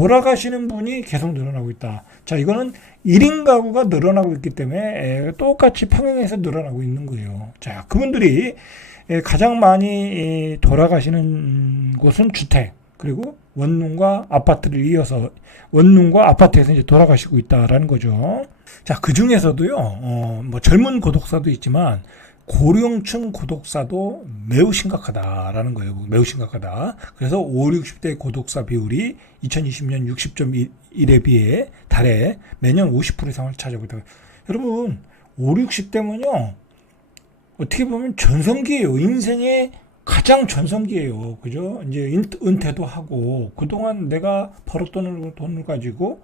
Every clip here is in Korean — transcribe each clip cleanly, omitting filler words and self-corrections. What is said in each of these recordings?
돌아가시는 분이 계속 늘어나고 있다. 자, 이거는 1인 가구가 늘어나고 있기 때문에 똑같이 평행해서 늘어나고 있는 거예요. 자, 그분들이 가장 많이 돌아가시는 곳은 주택, 그리고 원룸과 아파트를 이어서 원룸과 아파트에서 이제 돌아가시고 있다라는 거죠. 자, 그 중에서도요, 뭐 젊은 고독사도 있지만 고령층 고독사도 매우 심각하다라는 거예요. 매우 심각하다. 그래서 5, 60대 고독사 비율이 2020년 60.1에 비해 달에 매년 50% 이상을 차지하고 있다. 여러분, 5, 60대면요, 어떻게 보면 전성기예요. 인생의 가장 전성기예요. 그죠? 이제 은퇴도 하고, 그동안 내가 벌었던 돈을 가지고,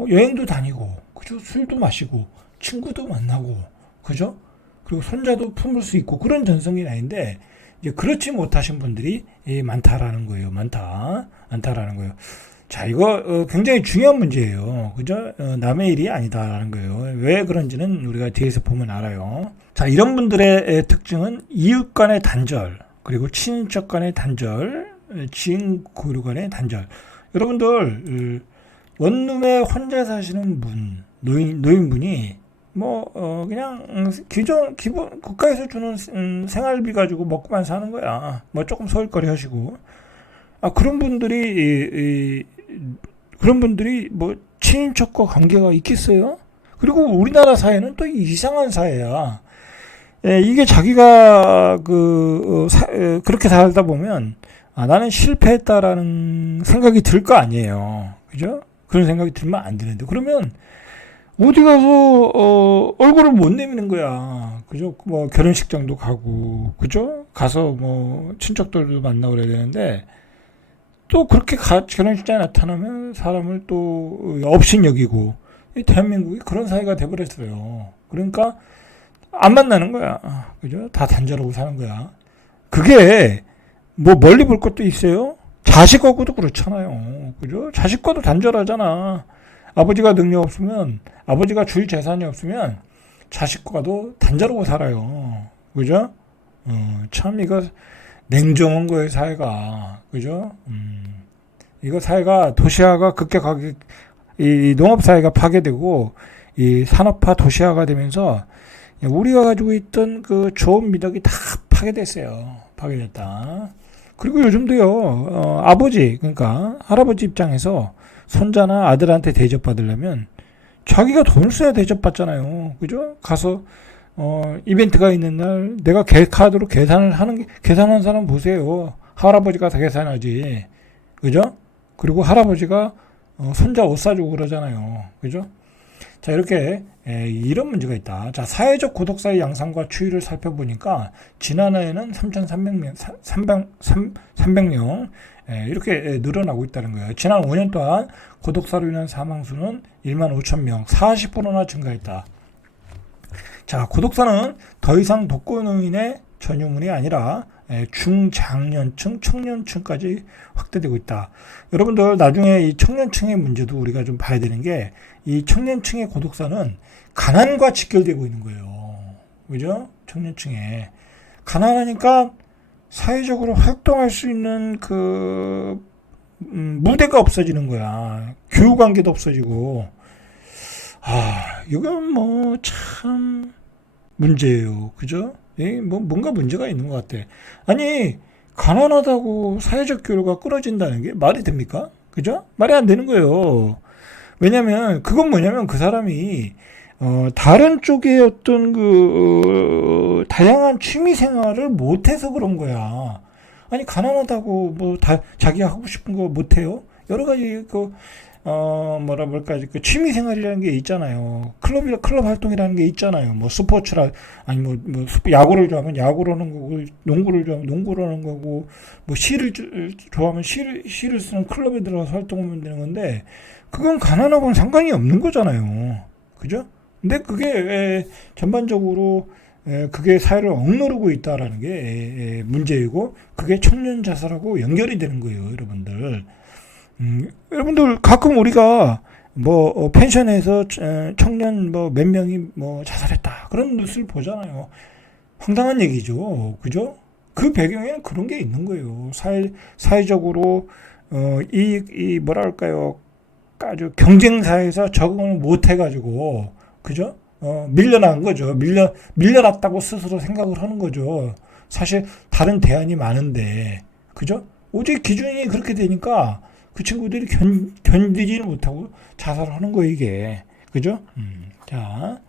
여행도 다니고, 그죠? 술도 마시고, 친구도 만나고, 그죠? 그리고 손자도 품을 수 있고, 그런 전성기 나이인데, 이제 그렇지 못하신 분들이 많다라는 거예요. 많다라는 거예요. 자, 이거 굉장히 중요한 문제예요. 그죠? 남의 일이 아니다라는 거예요. 왜 그런지는 우리가 뒤에서 보면 알아요. 자, 이런 분들의 특징은 이웃 간의 단절, 그리고 친인척 간의 단절, 지인 고류 간의 단절. 여러분들, 원룸에 혼자 사시는 분, 노인분이 그냥 기본 국가에서 주는 생활비 가지고 먹고만 사는 거야. 뭐 조금 소일거리 하시고. 그런 분들이 뭐 친인척과 관계가 있겠어요? 그리고 우리나라 사회는 또 이상한 사회야. 이게 자기가 그렇게 살다 보면 나는 실패했다라는 생각이 들 거 아니에요. 그죠? 그런 생각이 들면 안 되는데 그러면 어디 가서 얼굴을 못 내미는 거야. 그죠? 뭐 결혼식장도 가고 그죠? 가서 뭐 친척들도 만나고 그래야 되는데 또 그렇게 결혼식장에 나타나면 사람을 또 업신여기고 대한민국이 그런 사회가 돼버렸어요. 그러니까 안 만나는 거야. 그죠? 다 단절하고 사는 거야. 그게 뭐 멀리 볼 것도 있어요. 자식하고도 그렇잖아요. 그죠? 자식과도 단절하잖아. 아버지가 능력 없으면 아버지가 줄 재산이 없으면 자식과도 단절하고 살아요. 그죠? 참 이거 냉정한 거예요, 사회가. 그죠? 이거 사회가 도시화가 급격하게 이 농업 사회가 파괴되고 이 산업화 도시화가 되면서 우리가 가지고 있던 그 좋은 미덕이 다 파괴됐어요. 파괴됐다. 그리고 요즘도요, 아버지, 그러니까 할아버지 입장에서 손자나 아들한테 대접받으려면 자기가 돈을 써야 대접받잖아요. 그죠? 가서, 이벤트가 있는 날 내가 카드로 계산한 사람 보세요. 할아버지가 다 계산하지. 그죠? 그리고 할아버지가 손자 옷 사주고 그러잖아요. 그죠? 자, 이렇게 이런 문제가 있다. 자, 사회적 고독사의 양상과 추이를 살펴보니까 지난해에는 3,300명, 300명 이렇게 늘어나고 있다는 거예요. 지난 5년 동안 고독사로 인한 사망수는 1만 5천 명, 40%나 증가했다. 자, 고독사는 더 이상 독거노인의 전유물이 아니라 중장년층, 청년층까지 확대되고 있다. 여러분들 나중에 이 청년층의 문제도 우리가 좀 봐야 되는 게 이 청년층의 고독사는 가난과 직결되고 있는 거예요. 그죠? 청년층에 가난하니까 사회적으로 활동할 수 있는 무대가 없어지는 거야. 교육 관계도 없어지고. 이건 뭐 참 문제예요. 그죠? 뭔가 문제가 있는 것 같아. 아니, 가난하다고 사회적 교류가 끊어진다는 게 말이 됩니까? 그죠? 말이 안 되는 거예요. 왜냐면, 그건 뭐냐면 그 사람이, 다른 쪽의 어떤 다양한 취미 생활을 못해서 그런 거야. 아니, 가난하다고 자기가 하고 싶은 거 못해요? 여러 가지 취미 생활이라는 게 있잖아요. 클럽 활동이라는 게 있잖아요. 뭐 스포츠라, 아니 야구를 좋아하면 야구를 하는 거고, 농구를 좋아하면 농구를 하는 거고, 뭐 시를 좋아하면 시를 쓰는 클럽에 들어가서 활동하면 되는 건데, 그건 가난하고는 상관이 없는 거잖아요. 그죠? 근데 그게 전반적으로 그게 사회를 억누르고 있다라는 게 문제이고, 그게 청년 자살하고 연결이 되는 거예요, 여러분들. 여러분들 가끔 우리가 펜션에서 청년 몇 명이 자살했다 그런 뉴스를 보잖아요. 황당한 얘기죠, 그죠? 그 배경에는 그런 게 있는 거예요. 사회적으로 이 뭐랄까요, 아주 경쟁사에서 적응을 못 해가지고, 그죠? 밀려난 거죠. 밀려났다고 스스로 생각을 하는 거죠. 사실 다른 대안이 많은데, 그죠? 오직 기준이 그렇게 되니까 그 친구들이 견디지는 못하고 자살을 하는 거예요, 이게. 그죠? 자.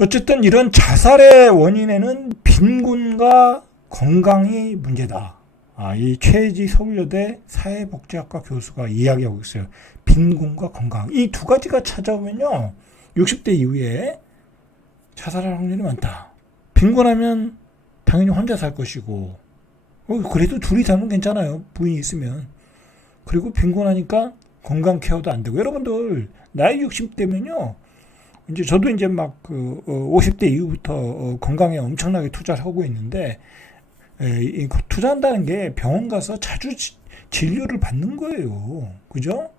어쨌든 이런 자살의 원인에는 빈곤과 건강이 문제다. 이 최혜지 서울여대 사회복지학과 교수가 이야기하고 있어요. 빈곤과 건강. 이 두 가지가 찾아오면요. 60대 이후에 자살할 확률이 많다. 빈곤하면 당연히 혼자 살 것이고, 그래도 둘이 살면 괜찮아요. 부인이 있으면. 그리고 빈곤하니까 건강 케어도 안 되고. 여러분들, 나이 60대면요. 이제 저도 이제 막 50대 이후부터 건강에 엄청나게 투자를 하고 있는데, 투자한다는 게 병원 가서 자주 진료를 받는 거예요. 그죠?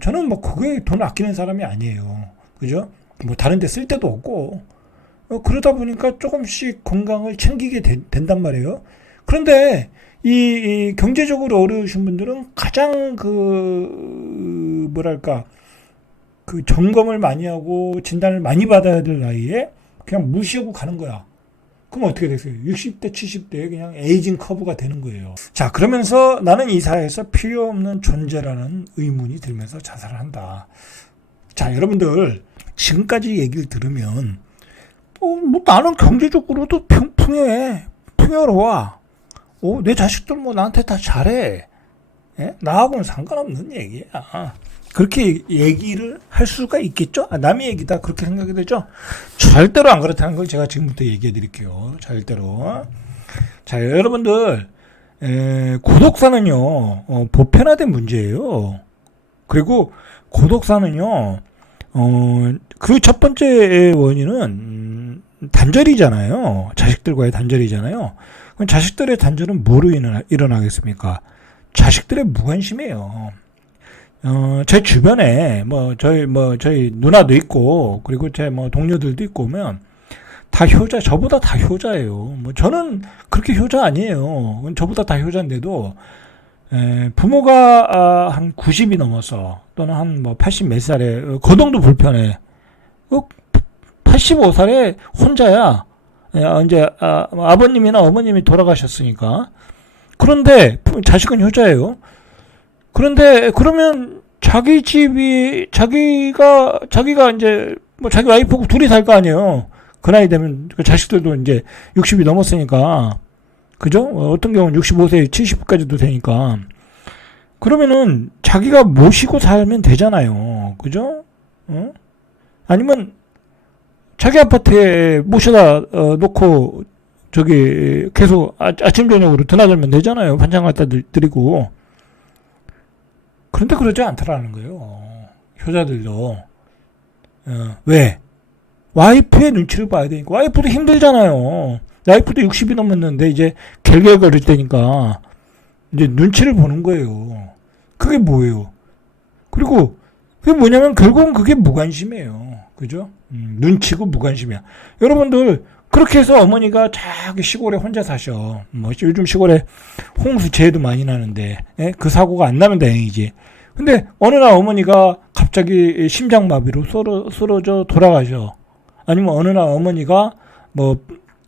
저는 뭐 그거에 돈 아끼는 사람이 아니에요. 그죠? 뭐 다른 데 쓸 데도 없고, 그러다 보니까 조금씩 건강을 챙기게 된단 말이에요. 그런데 이 경제적으로 어려우신 분들은 가장 뭐랄까, 그 점검을 많이 하고 진단을 많이 받아야 될 나이에 그냥 무시하고 가는 거야. 그럼 어떻게 되세요? 60대, 70대에 그냥 에이징 커브가 되는 거예요. 자, 그러면서 나는 이 사회에서 필요 없는 존재라는 의문이 들면서 자살을 한다. 자, 여러분들 지금까지 얘기를 들으면 뭐 나는 경제적으로도 풍요로워. 내 자식들 뭐 나한테 다 잘해. 예? 나하고는 상관없는 얘기야. 그렇게 얘기를 할 수가 있겠죠? 남의 얘기다 그렇게 생각이 되죠? 절대로 안 그렇다는 걸 제가 지금부터 얘기해 드릴게요. 절대로. 자, 여러분들 고독사는요 보편화된 문제예요. 그리고 고독사는요 그 첫 번째 원인은 단절이잖아요. 자식들과의 단절이잖아요. 그럼 자식들의 단절은 뭐로 일어나겠습니까? 자식들의 무관심이에요. 제 주변에 저희 누나도 있고 그리고 제 동료들도 있고 오면 다 저보다 다 효자예요. 저는 그렇게 효자 아니에요. 저보다 다 효자인데도 부모가 한 90이 넘어서 또는 한 80 몇 살에 거동도 불편해. 85살에 혼자야. 이제 아버님이나 어머님이 돌아가셨으니까. 그런데 자식은 효자예요. 그런데 그러면 자기 집이 자기가 이제 자기 와이프하고 둘이 살 거 아니에요. 그 나이 되면 그 자식들도 이제 60이 넘었으니까. 그죠? 어떤 경우는 65세, 70까지도 되니까. 그러면은 자기가 모시고 살면 되잖아요. 그죠? 아니면 자기 아파트에 모셔다 놓고 계속 아침 저녁으로 드나들면 되잖아요. 반찬 갖다 드리고. 그런데 그러지 않더라는 거예요. 효자들도. 왜? 와이프의 눈치를 봐야 되니까. 와이프도 힘들잖아요. 와이프도 60이 넘었는데 이제 갤갤거릴 때니까 이제 눈치를 보는 거예요. 그게 뭐예요? 그리고 그게 뭐냐면 결국은 그게 무관심이에요. 그죠? 눈치고 무관심이야. 여러분들 그렇게 해서 어머니가 저기 시골에 혼자 사셔. 요즘 시골에 홍수재해도 많이 나는데, 그 사고가 안 나면 다행이지. 근데 어느 날 어머니가 갑자기 심장마비로 쓰러져 돌아가셔. 아니면 어느 날 어머니가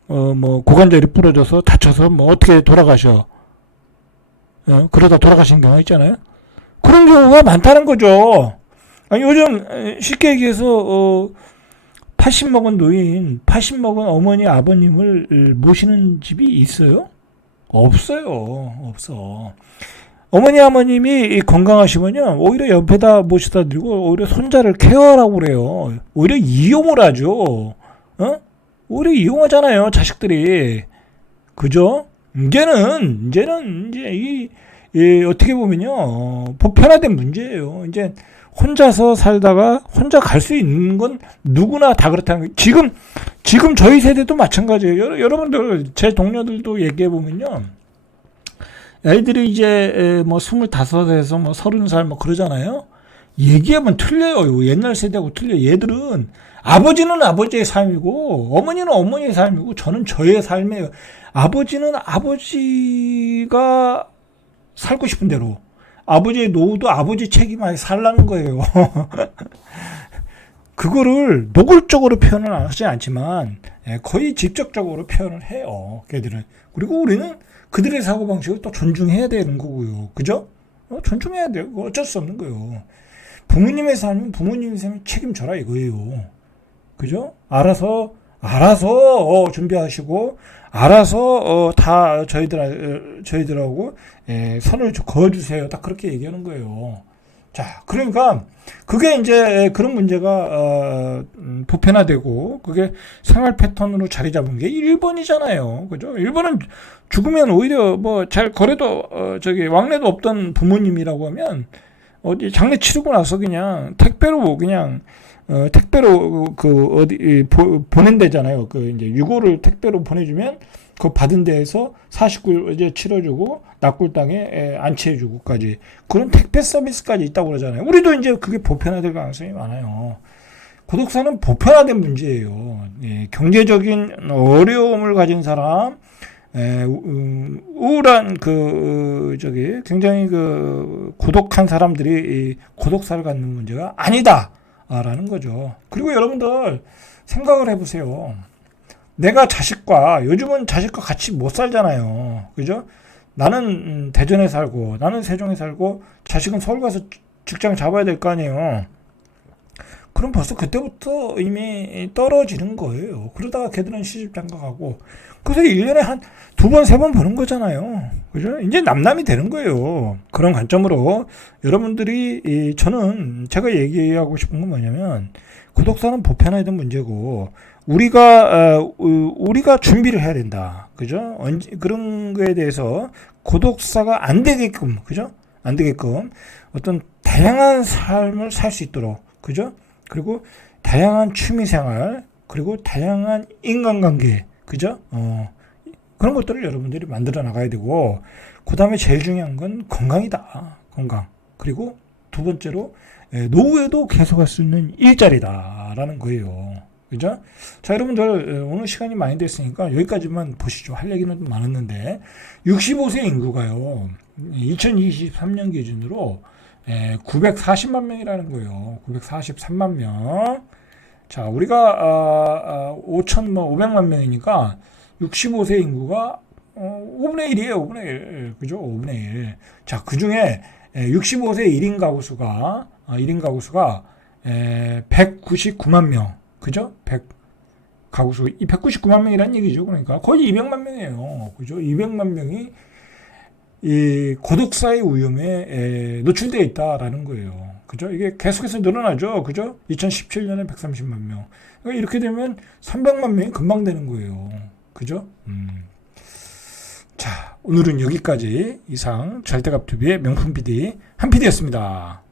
고관절이 부러져서 다쳐서 어떻게 돌아가셔. 그러다 돌아가시는 경우가 있잖아요. 그런 경우가 많다는 거죠. 요즘 쉽게 얘기해서 80 먹은 노인, 80 먹은 어머니, 아버님을 모시는 집이 있어요? 없어요. 없어. 어머니, 아버님이 건강하시면요, 오히려 옆에다 모셔다 드리고, 오히려 손자를 케어하라고 그래요. 오히려 이용을 하죠. 오히려 이용하잖아요, 자식들이. 그죠? 이제는 이제 어떻게 보면요, 보편화된 문제예요. 이제 혼자서 살다가 혼자 갈 수 있는 건 누구나 다 그렇다는 거예요. 지금 저희 세대도 마찬가지예요. 여러분들, 제 동료들도 얘기해 보면요. 애들이 이제 25에서 30살 그러잖아요. 얘기하면 틀려요. 옛날 세대하고 틀려요. 얘들은 아버지는 아버지의 삶이고 어머니는 어머니의 삶이고 저는 저의 삶이에요. 아버지는 아버지가 살고 싶은 대로, 아버지의 노후도 아버지 책임하에 살라는 거예요. 그거를 노골적으로 표현은 하지 않지만 거의 직접적으로 표현을 해요. 걔들은. 그리고 우리는 그들의 사고방식을 또 존중해야 되는 거고요. 그죠? 존중해야 돼요. 어쩔 수 없는 거예요. 부모님의 삶은 부모님의 삶을 책임져라 이거예요. 그죠? 알아서 준비하시고 알아서 다 저희들하고 선을 그어주세요. 딱 그렇게 얘기하는 거예요. 자, 그러니까 그게 이제 그런 문제가 보편화되고 그게 생활 패턴으로 자리 잡은 게 일본이잖아요. 그죠? 일본은 죽으면 오히려 뭐 잘 거래도 왕래도 없던 부모님이라고 하면 어디 장례 치르고 나서 그냥 택배로 보낸대잖아요. 그 이제 유고를 택배로 보내주면 그 받은 데에서 49일 이제 치러주고 낙골당에 안치해주고까지 그런 택배 서비스까지 있다고 그러잖아요. 우리도 이제 그게 보편화될 가능성이 많아요. 고독사는 보편화된 문제예요. 경제적인 어려움을 가진 사람, 우울한 굉장히 고독한 사람들이 고독사를 갖는 문제가 아니다라는 거죠. 그리고 여러분들 생각을 해보세요. 내가 요즘은 자식과 같이 못 살잖아요. 그죠? 나는 대전에 살고, 나는 세종에 살고, 자식은 서울 가서 직장 잡아야 될 거 아니에요. 그럼 벌써 그때부터 이미 떨어지는 거예요. 그러다가 걔들은 시집 장가 가고, 그래서 1년에 한 2번, 3번 보는 거잖아요. 그죠? 이제 남남이 되는 거예요. 그런 관점으로 여러분들이, 저는 제가 얘기하고 싶은 건 뭐냐면, 고독사는 보편화된 문제고, 우리가 준비를 해야 된다. 그죠? 그런 거에 대해서 고독사가 안 되게끔, 그죠? 안 되게끔 어떤 다양한 삶을 살 수 있도록, 그죠? 그리고 다양한 취미 생활, 그리고 다양한 인간관계, 그죠? 그런 것들을 여러분들이 만들어 나가야 되고, 그 다음에 제일 중요한 건 건강이다. 건강. 그리고 두 번째로, 노후에도 계속할 수 있는 일자리다라는 거예요. 그죠? 자, 여러분들, 오늘 시간이 많이 됐으니까 여기까지만 보시죠. 할 얘기는 많았는데, 65세 인구가요, 2023년 기준으로 940만 명이라는 거예요. 943만 명. 자, 우리가 500만 명이니까 65세 인구가 5분의 1이에요. 5분의 1. 그죠? 5분의 1. 자, 그 중에 65세 1인 가구수가 199만 명. 그죠? 가구수, 이 199만 명이라는 얘기죠. 그러니까 거의 200만 명이에요. 그죠? 200만 명이 이 고독사의 위험에 노출되어 있다라는 거예요. 그죠? 이게 계속해서 늘어나죠. 그죠? 2017년에 130만 명. 그러니까 이렇게 되면 300만 명이 금방 되는 거예요. 그죠? 자, 오늘은 여기까지 이상 절대값TV의 명품 PD 한 PD였습니다.